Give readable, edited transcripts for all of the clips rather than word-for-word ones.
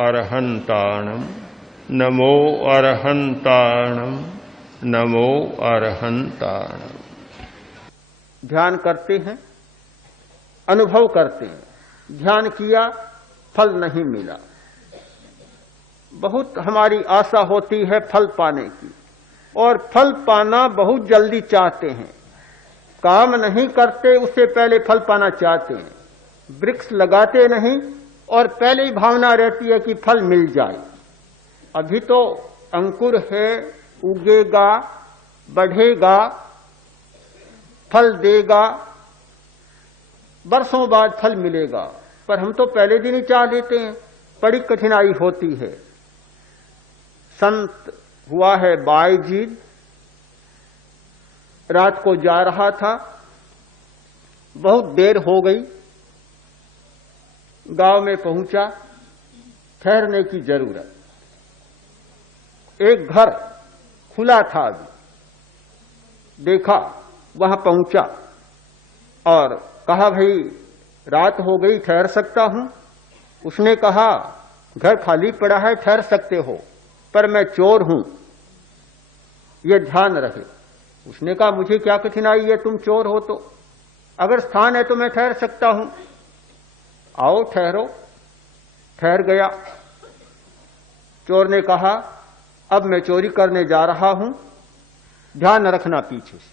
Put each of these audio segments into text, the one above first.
अरहंताणम नमो अरहंताणम नमो अरहंताणम। ध्यान करते हैं, अनुभव करते हैं, ध्यान किया, फल नहीं मिला। बहुत हमारी आशा होती है फल पाने की, और फल पाना बहुत जल्दी चाहते हैं। काम नहीं करते, उससे पहले फल पाना चाहते हैं। वृक्ष लगाते नहीं और पहले ही भावना रहती है कि फल मिल जाए। अभी तो अंकुर है, उगेगा, बढ़ेगा, फल देगा, बरसों बाद फल मिलेगा, पर हम तो पहले दिन ही चाह लेते हैं। बड़ी कठिनाई होती है। संत हुआ है बायजीद, रात को जा रहा था, बहुत देर हो गई, गांव में पहुंचा, ठहरने की जरूरत। एक घर खुला था, अभी देखा, वहां पहुंचा और कहा, भाई रात हो गई, ठहर सकता हूं? उसने कहा, घर खाली पड़ा है, ठहर सकते हो, पर मैं चोर हूं, यह ध्यान रहे। उसने कहा, मुझे क्या कठिनाई है, तुम चोर हो तो, अगर स्थान है तो मैं ठहर सकता हूं। आओ ठहरो। ठहर गया। चोर ने कहा, अब मैं चोरी करने जा रहा हूं, ध्यान रखना पीछे से।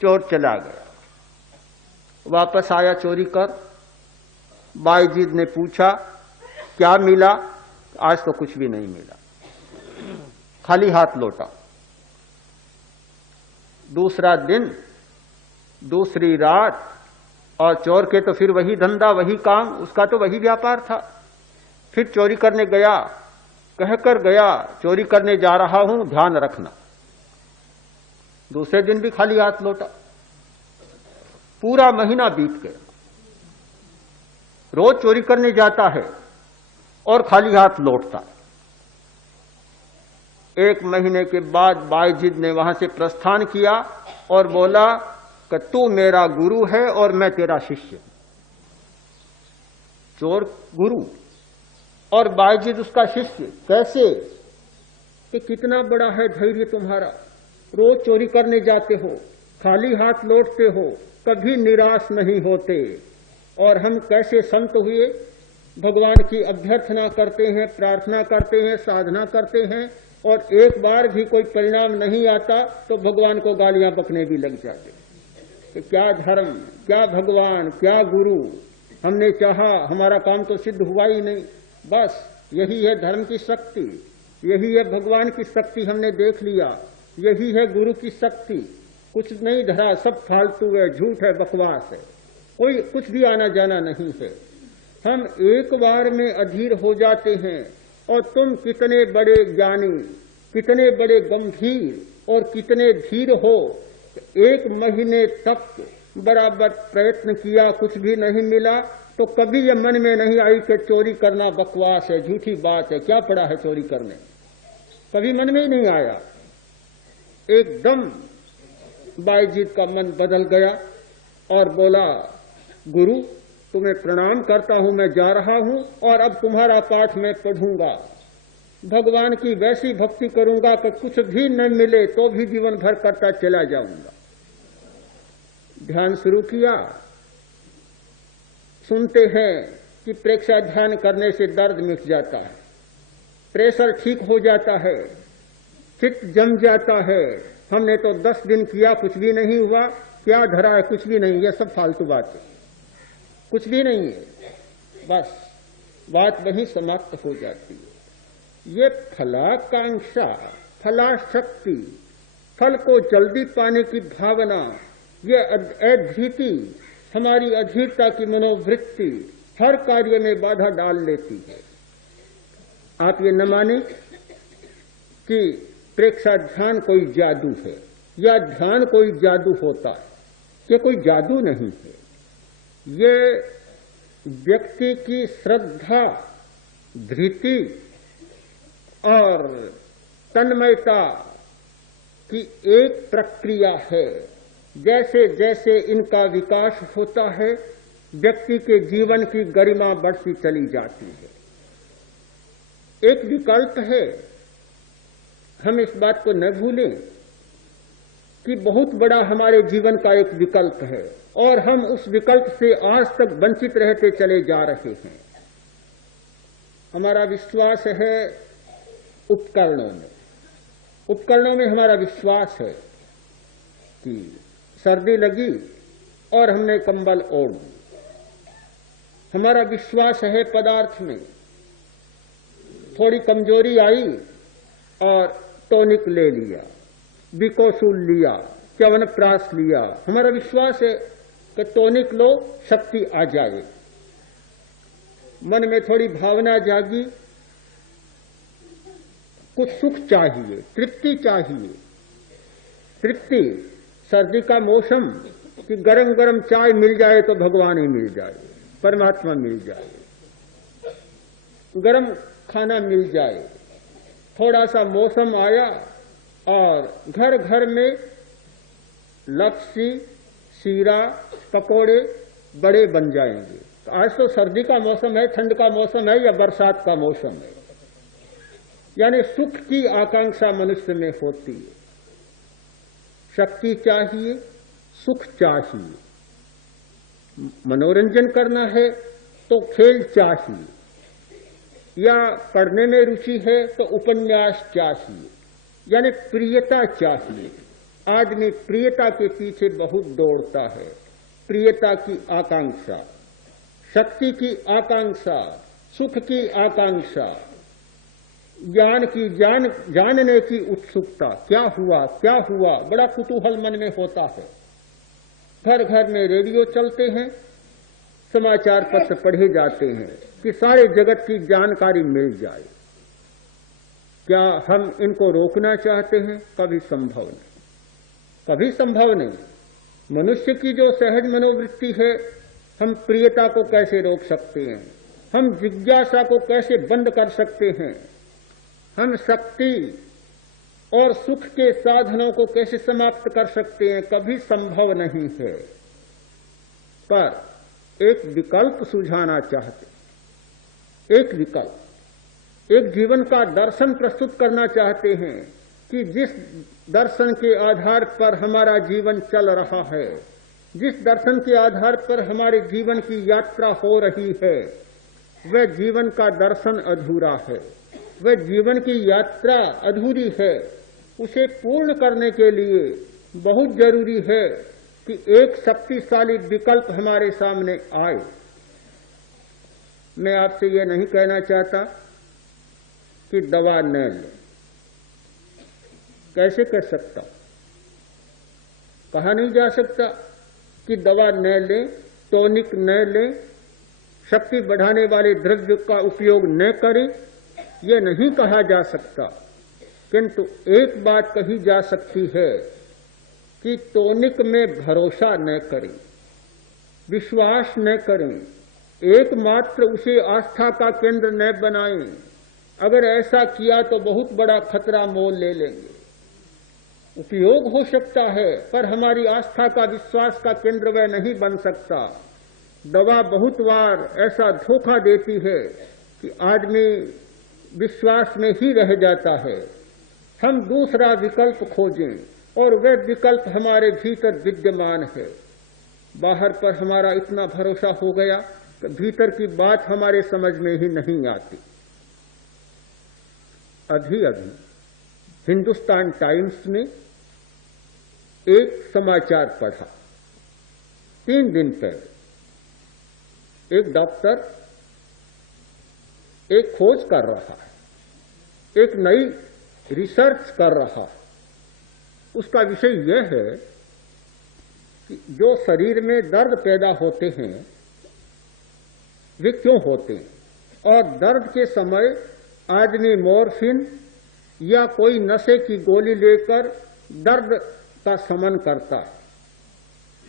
चोर चला गया। वापस आया चोरी कर। बायजीद ने पूछा, क्या मिला? आज तो कुछ भी नहीं मिला, खाली हाथ लौटा। दूसरा दिन, दूसरी रात, और चोर के तो फिर वही धंधा, वही काम, उसका तो वही व्यापार था। फिर चोरी करने गया, कहकर गया, चोरी करने जा रहा हूं, ध्यान रखना। दूसरे दिन भी खाली हाथ लौटा। पूरा महीना बीत गया। रोज चोरी करने जाता है और खाली हाथ लौटता है। एक महीने के बाद बायजीद ने वहां से प्रस्थान किया और बोला कि तू मेरा गुरु है और मैं तेरा शिष्य। चोर गुरु और बायजीद उसका शिष्य। कैसे? कि कितना बड़ा है धैर्य तुम्हारा, रोज चोरी करने जाते हो, खाली हाथ लौटते हो, कभी निराश नहीं होते। और हम कैसे संत हुए, भगवान की अभ्यर्थना करते हैं, प्रार्थना करते हैं, साधना करते हैं, और एक बार भी कोई परिणाम नहीं आता तो भगवान को गालियां बकने भी लग जाते कि क्या धर्म, क्या भगवान, क्या गुरु, हमने चाहा, हमारा काम तो सिद्ध हुआ ही नहीं। बस यही है धर्म की शक्ति, यही है भगवान की शक्ति, हमने देख लिया, यही है गुरु की शक्ति। कुछ नहीं धरा, सब फालतू है, झूठ है, बकवास है, कोई कुछ भी आना जाना नहीं है। हम एक बार में अधीर हो जाते हैं। और तुम कितने बड़े ज्ञानी, कितने बड़े गंभीर और कितने धीर हो। एक महीने तक बराबर प्रयत्न किया, कुछ भी नहीं मिला, तो कभी ये मन में नहीं आई कि चोरी करना बकवास है, झूठी बात है, क्या पड़ा है चोरी करने, कभी मन में ही नहीं आया। एकदम बायजीद का मन बदल गया और बोला, गुरु तुम्हें प्रणाम करता हूं, मैं जा रहा हूं और अब तुम्हारा पाठ मैं पढ़ूंगा, भगवान की वैसी भक्ति करूंगा कि कुछ भी न मिले तो भी जीवन भर करता चला जाऊंगा। ध्यान शुरू किया। सुनते हैं कि प्रेक्षा ध्यान करने से दर्द मिट जाता है, प्रेशर ठीक हो जाता है, चित्त जम जाता है। हमने तो 10 दिन किया, कुछ भी नहीं हुआ, क्या धरा है, कुछ भी नहीं, यह सब फालतू बात है, कुछ भी नहीं है। बस बात वहीं समाप्त हो जाती है। ये फलाकांक्षा, फलाशक्ति, फल को जल्दी पाने की भावना, ये अधीरता, हमारी अधीरता की मनोवृत्ति हर कार्य में बाधा डाल लेती है। आप ये न माने कि प्रेक्षा ध्यान कोई जादू है या ध्यान कोई जादू होता है, ये कोई जादू नहीं है। ये व्यक्ति की श्रद्धा, धृति और तन्मयता की एक प्रक्रिया है। जैसे जैसे इनका विकास होता है, व्यक्ति के जीवन की गरिमा बढ़ती चली जाती है। एक विकल्प है, हम इस बात को न भूलें कि बहुत बड़ा हमारे जीवन का एक विकल्प है और हम उस विकल्प से आज तक वंचित रहते चले जा रहे हैं। हमारा विश्वास है उपकरणों में। उपकरणों में हमारा विश्वास है कि सर्दी लगी और हमने कंबल ओढ़ ली। हमारा विश्वास है पदार्थ में। थोड़ी कमजोरी आई और टॉनिक ले लिया, बिकोसूल लिया, च्यवनप्राश लिया। हमारा विश्वास है कि टॉनिक लो, शक्ति आ जाए। मन में थोड़ी भावना जागी, कुछ सुख चाहिए, तृप्ति चाहिए। तृप्ति, सर्दी का मौसम कि गरम गरम चाय मिल जाए तो भगवान ही मिल जाए, परमात्मा मिल जाए, गरम खाना मिल जाए। थोड़ा सा मौसम आया और घर घर में लस्सी, शीरा, पकोड़े बड़े बन जाएंगे। तो आज तो सर्दी का मौसम है, ठंड का मौसम है या बरसात का मौसम है। यानी सुख की आकांक्षा मनुष्य में होती है। शक्ति चाहिए, सुख चाहिए। मनोरंजन करना है तो खेल चाहिए, या पढ़ने में रुचि है तो उपन्यास चाहिए, यानी प्रियता चाहिए। आदमी प्रियता के पीछे बहुत दौड़ता है। प्रियता की आकांक्षा, शक्ति की आकांक्षा, सुख की आकांक्षा, ज्ञान की जानने की उत्सुकता। क्या हुआ, बड़ा कुतूहल मन में होता है। घर घर में रेडियो चलते हैं, समाचार पत्र पढ़े जाते हैं कि सारे जगत की जानकारी मिल जाए। क्या हम इनको रोकना चाहते हैं? कभी संभव नहीं, कभी संभव नहीं। मनुष्य की जो सहज मनोवृत्ति है, हम प्रियता को कैसे रोक सकते हैं? हम जिज्ञासा को कैसे बंद कर सकते हैं? हम शक्ति और सुख के साधनों को कैसे समाप्त कर सकते हैं? कभी संभव नहीं है। पर एक विकल्प सुझाना चाहते, एक विकल्प, एक जीवन का दर्शन प्रस्तुत करना चाहते हैं कि जिस दर्शन के आधार पर हमारा जीवन चल रहा है, जिस दर्शन के आधार पर हमारे जीवन की यात्रा हो रही है, वह जीवन का दर्शन अधूरा है, वह जीवन की यात्रा अधूरी है। उसे पूर्ण करने के लिए बहुत जरूरी है कि एक शक्तिशाली विकल्प हमारे सामने आए। मैं आपसे यह नहीं कहना चाहता कि दवा न लें। कैसे कह सकता? कहा नहीं जा सकता कि दवा न लें, टॉनिक न लें, शक्ति बढ़ाने वाले द्रव्य का उपयोग न करें। यह नहीं कहा जा सकता, किंतु एक बात कही जा सकती है कि टॉनिक में भरोसा न करें, विश्वास न करें, एकमात्र उसे आस्था का केंद्र न बनाएं। अगर ऐसा किया तो बहुत बड़ा खतरा मोल ले लेंगे। उपयोग हो सकता है, पर हमारी आस्था का, विश्वास का केंद्र वह नहीं बन सकता। दवा बहुत बार ऐसा धोखा देती है कि आदमी विश्वास में ही रह जाता है। हम दूसरा विकल्प खोजें और वह विकल्प हमारे भीतर विद्यमान है। बाहर पर हमारा इतना भरोसा हो गया कि भीतर की बात हमारे समझ में ही नहीं आती। अभी हिंदुस्तान टाइम्स में एक समाचार पढ़ा 3 दिन पहले। एक डॉक्टर एक खोज कर रहा है, एक नई रिसर्च कर रहा है। उसका विषय यह है कि जो शरीर में दर्द पैदा होते हैं वे क्यों होते हैं, और दर्द के समय आदमी मॉर्फिन या कोई नशे की गोली लेकर दर्द का शमन करता है।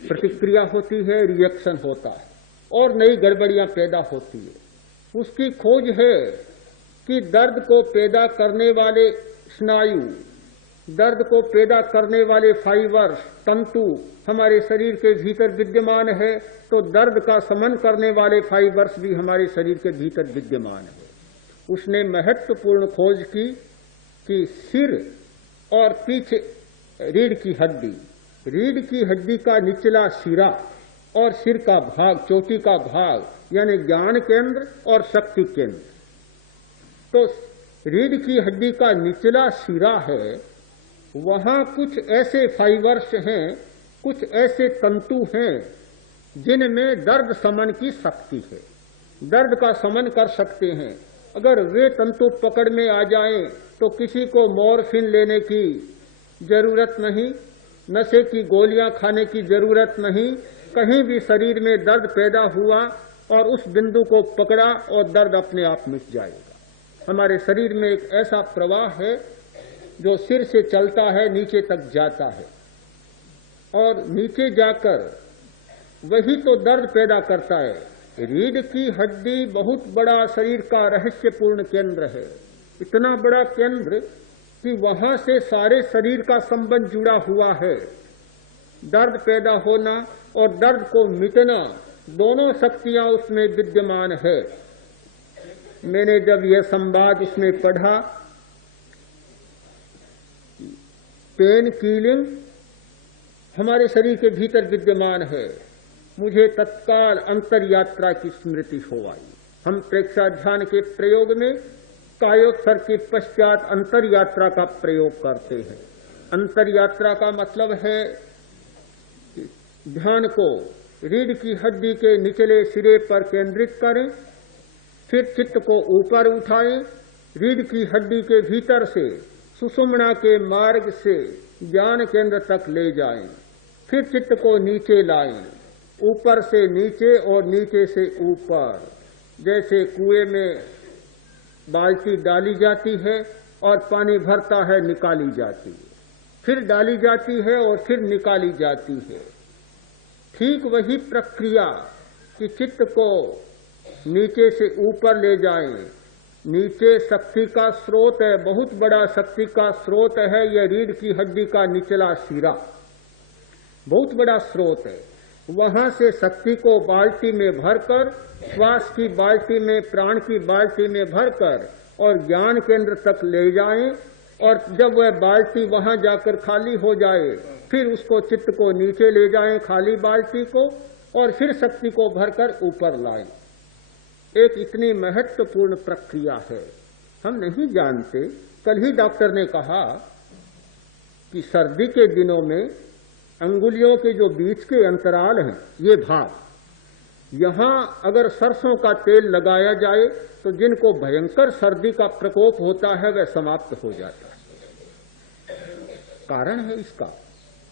प्रतिक्रिया होती है, रिएक्शन होता है और नई गड़बड़ियां पैदा होती है। उसकी खोज है कि दर्द को पैदा करने वाले स्नायु, दर्द को पैदा करने वाले फाइबर्स, तंतु हमारे शरीर के भीतर विद्यमान है, तो दर्द का शमन करने वाले फाइबर्स भी हमारे शरीर के भीतर विद्यमान है। उसने महत्वपूर्ण खोज की कि सिर और पीछे रीढ़ की हड्डी का निचला सिरा और सिर का भाग, चोटी का भाग यानी ज्ञान केंद्र और शक्ति केंद्र। तो रीढ़ की हड्डी का निचला सिरा है, वहां कुछ ऐसे फाइबर्स हैं, कुछ ऐसे तंतु हैं जिनमें दर्द शमन की शक्ति है, दर्द का शमन कर सकते हैं। अगर वे तंतु पकड़ में आ जाएं तो किसी को मॉर्फिन लेने की जरूरत नहीं, नशे की गोलियां खाने की जरूरत नहीं। कहीं भी शरीर में दर्द पैदा हुआ और उस बिंदु को पकड़ा और दर्द अपने आप मिट जाएगा। हमारे शरीर में एक ऐसा प्रवाह है जो सिर से चलता है, नीचे तक जाता है और नीचे जाकर वही तो दर्द पैदा करता है। रीढ़ की हड्डी बहुत बड़ा शरीर का रहस्यपूर्ण केंद्र है, इतना बड़ा केंद्र कि वहां से सारे शरीर का संबंध जुड़ा हुआ है। दर्द पैदा होना और दर्द को मिटना, दोनों शक्तियां उसमें विद्यमान है। मैंने जब यह संवाद इसमें पढ़ा, पेन किलिंग हमारे शरीर के भीतर विद्यमान है, मुझे तत्काल अंतर यात्रा की स्मृति हो आई। हम प्रेक्षाध्यान के प्रयोग में कायोत्सर्ग के पश्चात अंतर यात्रा का प्रयोग करते हैं। अंतर यात्रा का मतलब है ध्यान को रीढ़ की हड्डी के निचले सिरे पर केंद्रित करें, फिर चित्त को ऊपर उठाएं, रीढ़ की हड्डी के भीतर से सुषुम्ना के मार्ग से ज्ञान केंद्र तक ले जाएं, फिर चित्त को नीचे लाएं, ऊपर से नीचे और नीचे से ऊपर। जैसे कुएं में बाल्टी डाली जाती है और पानी भरता है, निकाली जाती है, फिर डाली जाती है और फिर निकाली जाती है। ठीक वही प्रक्रिया कि चित्त को नीचे से ऊपर ले जाएं। नीचे शक्ति का स्रोत है, बहुत बड़ा शक्ति का स्रोत है यह रीढ़ की हड्डी का निचला सिरा, बहुत बड़ा स्रोत है। वहां से शक्ति को बाल्टी में भरकर, श्वास की बाल्टी में, प्राण की बाल्टी में भरकर और ज्ञान केंद्र तक ले जाएं, और जब वह बाल्टी वहां जाकर खाली हो जाए फिर उसको चित्त को नीचे ले जाएं, खाली बाल्टी को, और फिर शक्ति को भरकर ऊपर लाएं। एक इतनी महत्वपूर्ण प्रक्रिया है, हम नहीं जानते। कल ही डॉक्टर ने कहा कि सर्दी के दिनों में अंगुलियों के जो बीच के अंतराल हैं, ये भाग, यहां अगर सरसों का तेल लगाया जाए तो जिनको भयंकर सर्दी का प्रकोप होता है वह समाप्त हो जाता है। कारण है इसका,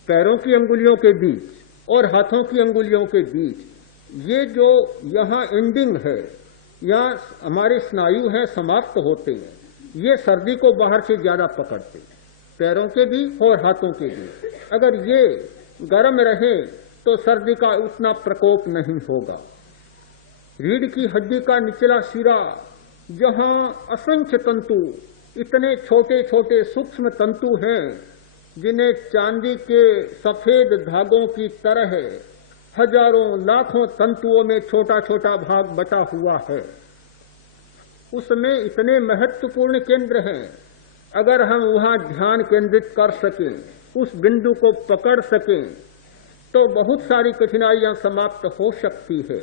पैरों की अंगुलियों के बीच और हाथों की अंगुलियों के बीच ये जो यहां एंडिंग है, यहाँ हमारे स्नायु हैं समाप्त होते हैं, ये सर्दी को बाहर से ज्यादा पकड़ते हैं, पैरों के भी और हाथों के भी। अगर ये गर्म रहे तो सर्दी का उतना प्रकोप नहीं होगा। रीढ़ की हड्डी का निचला सिरा, जहां असंख्य तंतु, इतने छोटे छोटे सूक्ष्म तंतु हैं जिन्हें चांदी के सफेद धागों की तरह हजारों लाखों तंतुओं में छोटा छोटा भाग बटा हुआ है, उसमें इतने महत्वपूर्ण केंद्र हैं। अगर हम वहां ध्यान केंद्रित कर सकें, उस बिंदु को पकड़ सकें, तो बहुत सारी कठिनाइयां समाप्त हो सकती है।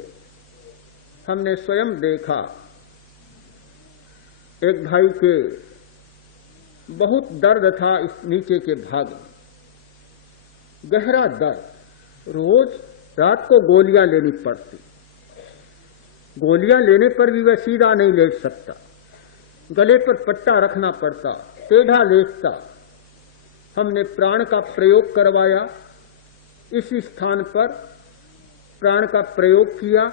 हमने स्वयं देखा, एक भाई के बहुत दर्द था इस नीचे के भाग में, गहरा दर्द, रोज रात को गोलियां लेनी पड़ती। गोलियां लेने पर भी वह सीधा नहीं लेट सकता, गले पर पट्टा रखना पड़ता, टेढ़ा लेटता। हमने प्राण का प्रयोग करवाया, इसी स्थान पर प्राण का प्रयोग किया।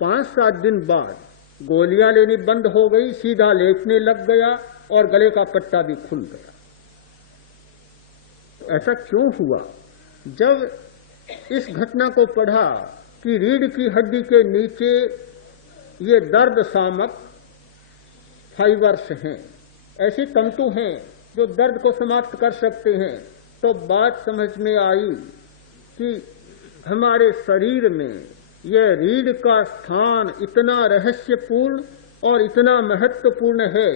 5-7 दिन बाद गोलियां लेनी बंद हो गई, सीधा लेटने लग गया और गले का पट्टा भी खुल गया। ऐसा क्यों हुआ? जब इस घटना को पढ़ा कि रीढ़ की हड्डी के नीचे ये दर्द शामक फाइबर्स हैं, ऐसे तंतु हैं जो दर्द को समाप्त कर सकते हैं, तो बात समझ में आई कि हमारे शरीर में यह रीढ़ का स्थान इतना रहस्यपूर्ण और इतना महत्वपूर्ण है,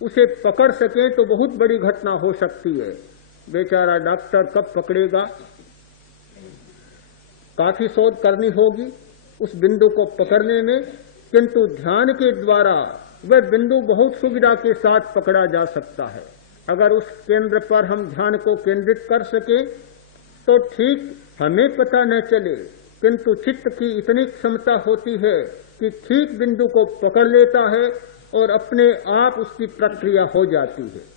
उसे पकड़ सके तो बहुत बड़ी घटना हो सकती है। बेचारा डॉक्टर कब पकड़ेगा? काफी शोध करनी होगी उस बिंदु को पकड़ने में, किंतु ध्यान के द्वारा वह बिंदु बहुत सुविधा के साथ पकड़ा जा सकता है। अगर उस केंद्र पर हम ध्यान को केंद्रित कर सके तो ठीक हमें पता न चले, किंतु चित्त की इतनी क्षमता होती है कि ठीक बिंदु को पकड़ लेता है और अपने आप उसकी प्रक्रिया हो जाती है।